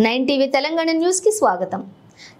9 TV Telangana news కి స్వాగతం।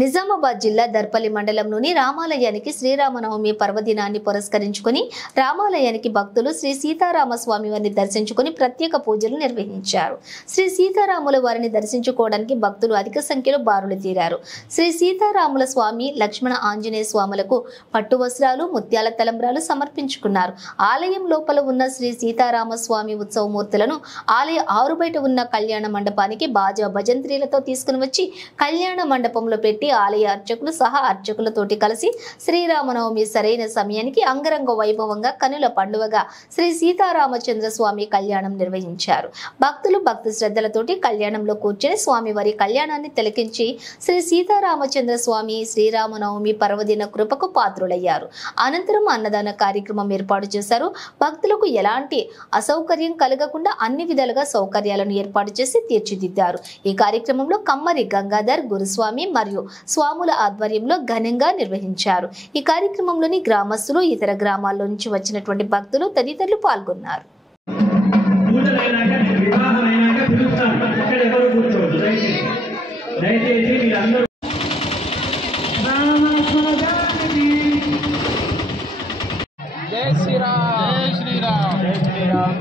నిజామాబాద్ జిల్లా దర్పల్లి మండలంలోని రామాలయానికి శ్రీరామనవమి పర్వదినాన్ని పురస్కరించుకొని రామాలయానికి భక్తులు శ్రీ సీతారామస్వామి వారిని దర్శించుకొని ప్రత్యేక పూజలు నిర్వహించారు। శ్రీ సీతారాముల వారిని దర్శించుకోవడానికి భక్తులు అధిక సంఖ్యలో బారులు తీరారు। శ్రీ సీతారాముల స్వామి లక్ష్మణ ఆంజనేయ స్వాములకు పట్టు వస్త్రాలు ముత్యాల తలంబ్రాలు సమర్పించుకున్నారు। ఆలయం లోపల ఉన్న శ్రీ సీతారామస్వామి ఉత్సవమూర్తులను ఆలయ ఆరు బయట ఉన్న కళ్యాణ మండపానికి బాజా భజంత్రీలతో తీసుకుని వచ్చి కళ్యాణ మండపంలో పెట్టి ఆలయ అర్చకులు సహా అర్చకులతోటి కలిసి శ్రీరామనవమి సరైన సమయానికి అంగరంగ వైభవంగా కనుల పండువగా శ్రీ సీతారామచంద్ర స్వామి కళ్యాణం నిర్వహించారు। భక్తులు భక్తి శ్రద్ధలతోటి కళ్యాణంలో కూర్చొని స్వామివారి కళ్యాణాన్ని తిలకించి శ్రీ సీతారామచంద్ర స్వామి శ్రీరామనవమి పర్వదిన కృపకు పాత్రులయ్యారు। అనంతరం అన్నదాన కార్యక్రమం ఏర్పాటు చేశారు। భక్తులకు ఎలాంటి అసౌకర్యం కలగకుండా అన్ని విధాలుగా సౌకర్యాలను ఏర్పాటు చేసి తీర్చిదిద్దారు। ఈ కార్యక్రమంలో కమ్మరి గంగాధర్ గురుస్వామి మరియు స్వాముల ఆధ్వర్యంలో ఘనంగా నిర్వహించారు। ఈ కార్యక్రమంలోని గ్రామస్తులు ఇతర గ్రామాల నుంచి వచ్చినటువంటి భక్తులు తదితరులు పాల్గొన్నారు। జై శ్రీరామ్ జై శ్రీరామ్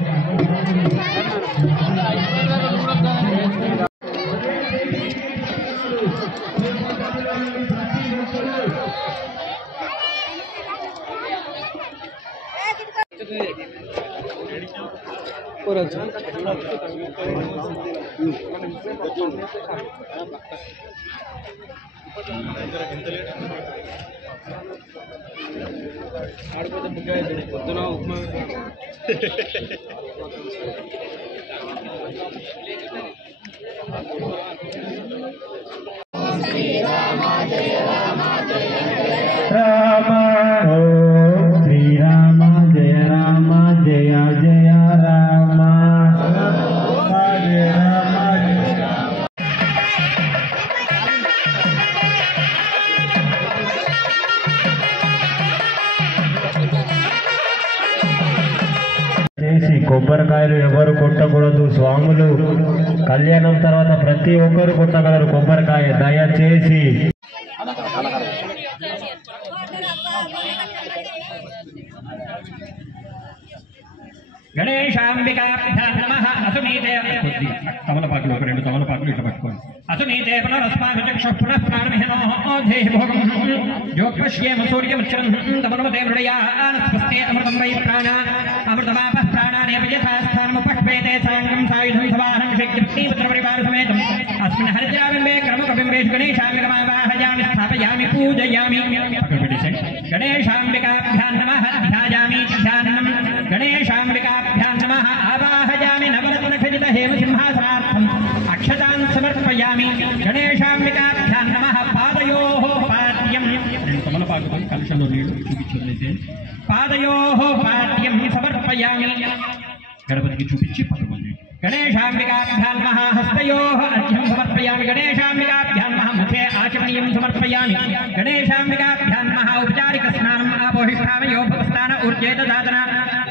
జై శ్రీరామ్ ఆడిపోతే ముగ్గా పొద్దున ఉప్మా శ్రీరామ జయ రామ జయ రామ ఓం శ్రీరామ జయ రామ జయ జయ రామ హరే రామ చేసి కొబ్బరికాయలు ఎవరు కొట్టకూడదు। స్వాములు కళ్యాణం తర్వాత ప్రతి ఒక్కరు కొట్టగలరు కొబ్బరికాయ దయచేసి। గణేశాంబికాభ్యాం నమః అసునీతే తమలపాకులు ఒక రెండు తమలపాకులు ఇట్లా పట్టుకోండి। అసునీతే పునరస్మాభిచక్షుః పునః ప్రాణమిహినో దేహి భోగం యోగపశ్యేమ సూర్యముచ్చరం తమనుమతే మృడయాన్ స్వస్తే అమృతం వై ప్రాణ అమృతమాపః ప్రాణానేవ యథా స్థానముపక్ష్వేతే సాంగం సాయుధం సవాహనం శక్తిపుత్రపరివార సమేతం అస్మిన్ హరిద్రాబింబే క్రమకబింబేషు గణేశాంబికమావాహయామి స్థాపయామి పూజయామి। గణేశాంబికాభ్యాం నమః ధ్యాయామి ధ్యానం గణేశాంబికాభ్యాం నమః ఆవాహయామి నవరత్నఖచిత హేమసింహాసనార్థం అక్షతాన్ సమర్పయామి। గణేశాంబికాభ్యాం నమః పాదయోః పాద్యం తమలపాకుతో కలశంలో నీళ్లు చూపించే పాదయోః పాద్యం సమర్పయామి। గణపతికి చూపించి పట్టుకోండి। గణేశాంబికాభ్యాం నమః హస్తయోః అర్ఘ్యం సమర్పయామి। గణేశాంబికాభ్యాం నమః ముఖే ఆచమనీయం సమర్పయామి। గణేశాంబికాభ్యాం నమః ఉపచారిక స్నానం ఆపోహిష్టామయో భవస్థాన ఊర్జేత దాతన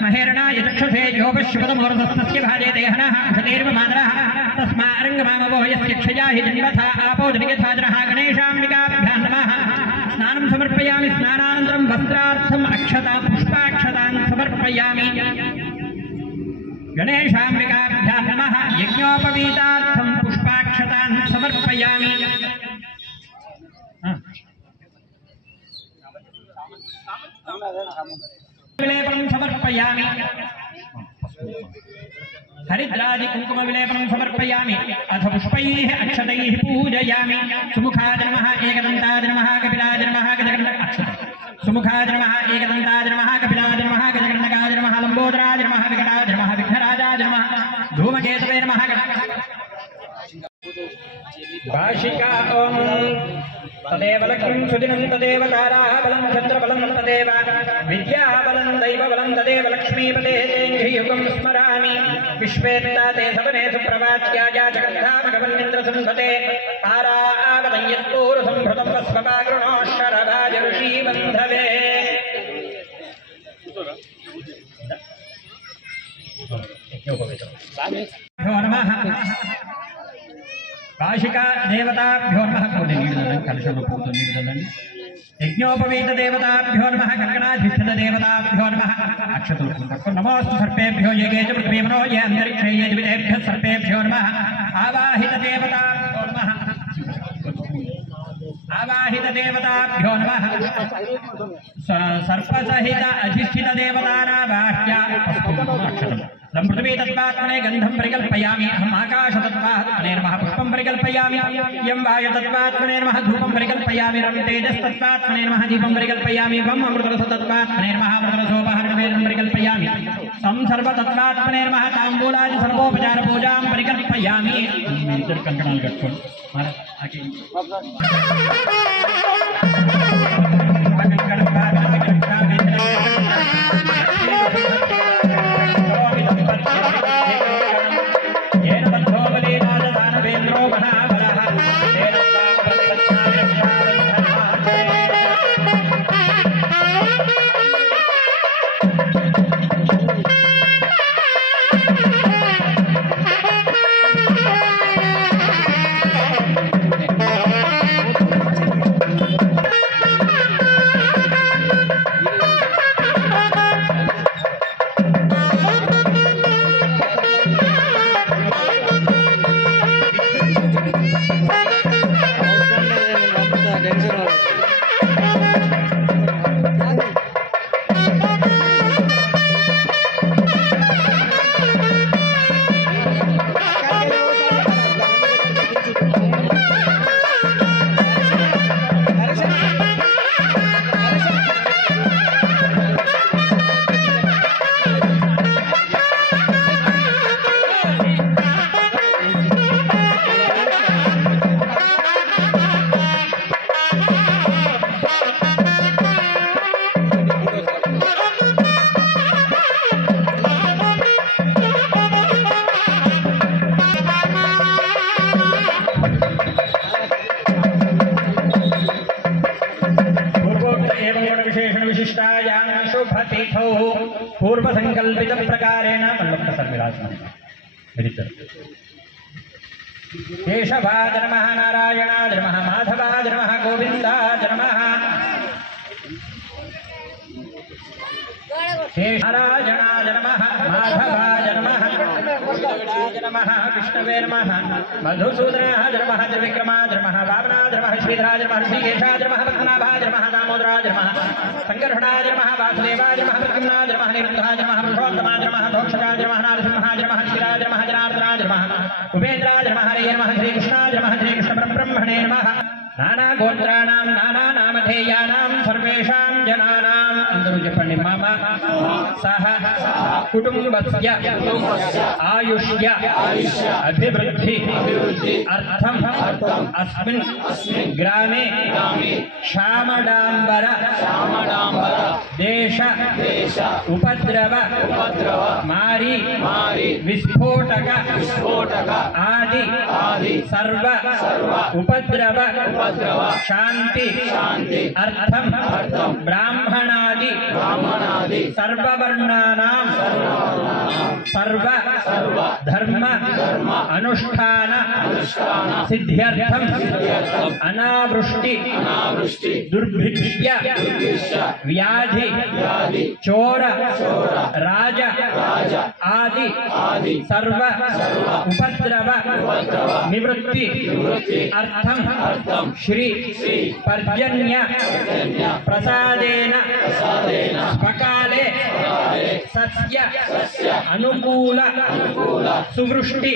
మహేరణా యక్షుషే యోగశుభదమూర్ధస్తస్య భాజే దేహనః సతేర్వ మాతరః తస్మా అరంగమామవో యస్య క్షయా హి జన్మథా ఆపో జనియథాజనః। గణేశాంబికాభ్యాం నమః స్నానం సమర్పయామి। స్నానానంతరం వస్త్రార్థం అక్షతా పుష్పాక్షతాన్ సమర్పయామి। గణేశాంబికాభ్యాం నమః యజ్ఞోపవీతార్థం పుష్పాక్షతాన్ సమర్పయామి। విలేపనం సమర్పయామి। హరిద్రాది కుంకుమ విలేపనం సమర్పయామి। అథ పుష్పైః అక్షతైః పూజయామి। సుముఖాయ నమః ఏకదంతాయ నమః కపిలాయ నమః గజగణక సుముఖాయ నమః ఏకదంతాయ నమః కపిలాయ నమః గజగణకాయ నమః లంబోదరాయ నమః వికటాయ నమః విఘ్నరాజాయ నమః ధూమకేతవే నమః। భాషికా ఓం తదేవ లక్ష్మీం సుదినం తదేవ తారాబలం చంద్రబలం తదేవ విద్యాబలం దైవబలం తదేవ లక్ష్మీపదే తేంఘ్రియుగం స్మరామి। విశ్వేత్తాతే సవనేసు ప్రవాచ్యాజా జగద్ధామగవన్నింద్ర సంసతే తారావతం యత్పూరు సంభృతం వస్మపాగృణోశ్వరరాజ ఋషీ బంధవే। కాశికా దేవతాభ్యో నమః కొన్ని నీడుదండి కలశంలో పూర్తి నీడుదండి యజ్ఞోపవీత దేవతాభ్యో నమః కంకణాధిష్ఠిత దేవతాభ్యో నమః అక్షతలు పూర్తి నమోస్తు సర్పేభ్యో యగే చ పృథ్వీమనో ఏ అంతరిక్షే ఏ ద్విజేభ్యః సర్పేభ్యో నమః ఆవాహిత దేవతాభ్యో నమః ఆవాహిత దేవతాభ్యో నమః సర్పసహిత అధిష్ఠిత దేవతానావాహ్య पृथ्वी तत्त्वात्मने गंधं परिकल्पयामि अहम् आकाशतत्त्वात्मने नमः पुष्पं परिकल्पयामि यं वायुतत्त्वात्मने नमः धूपं परिकल्पयामि रं तेजस्तत्त्वात्मने नमः दीपं परिकल्पयामि वं अमृतरसतत्त्वात्मने नमः अमृतरसोपहरणवेदं परिकल्पयामि सं सर्वतत्त्वात्मने नमः ताम्बूलादि सर्वोपचार पूजां परिकल्पयामि कंकणाలు కట్టుకోండి पूर्व संकल्पित प्रकारेण मल्लप्रसर विराजमान केशवाय नमः नारायणाय नमः माधवाय नमः गोविन्दाय नमः नारायणाय नमः माधवाय नमः गोविन्दाय नमः विष्णवे नमः मधुसूदनाय नमः त्रिविक्रमाय नमः वामनाय नमः श्रीधराय नमः श्रीकेशाय नमः पद्मनाभाय नमः दामोदराय नमः संकर्षणाय नमः वासुदेवाय नमः प्रद्युम्नाय नमः निरुद्धाय नमः पुरुषोत्तमाय नमः धोक्षजाय नमः नारसिंहाय नमः क्षीराय नमः जनार्दनाय नमः उपेन्द्राय नमः हरये नमः श्रीकृष्णाय नमः श्रीकृष्णपरब्रह्मणे नमः नाना गोत्राणां नाना नामधेयानां सर्वेषां जनानां अंदरू చెప్పండి मम सह कुटुंबस्य आयुष्य अभिवृद्धि अर्थम अस्मिन् ग्रामे श्यामडाम्बर देश उपद्रव मारी विस्फोटक आदि सर्व उपद्रव शांति अर्थम ब्राह्मणादि सर्ववर्णानां सर्व धर्म अनुष्ठान सिद्ध्यर्थम अनावृष्टि दुर्भिक्ष्य व्याधि चोर राज आदि सर्व उपद्रव निवृत्ति अर्थम श्री पर्जन्य प्रसादेन स्वकाले सस्य अनुकूल सुवृष्टि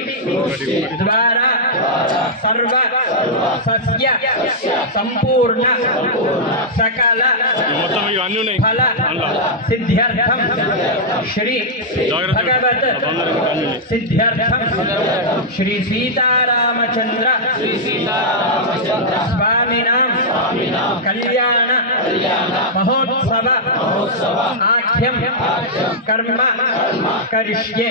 द्वारा सर्व सस्य संपूर्ण सकल फल सिद्ध्यर्थम श्री भगवत सिद्ध्यर्थम श्री सीतारामचंद्र स्वामिनां कल्याण महोत्सव आख्यम कर्म करिष्ये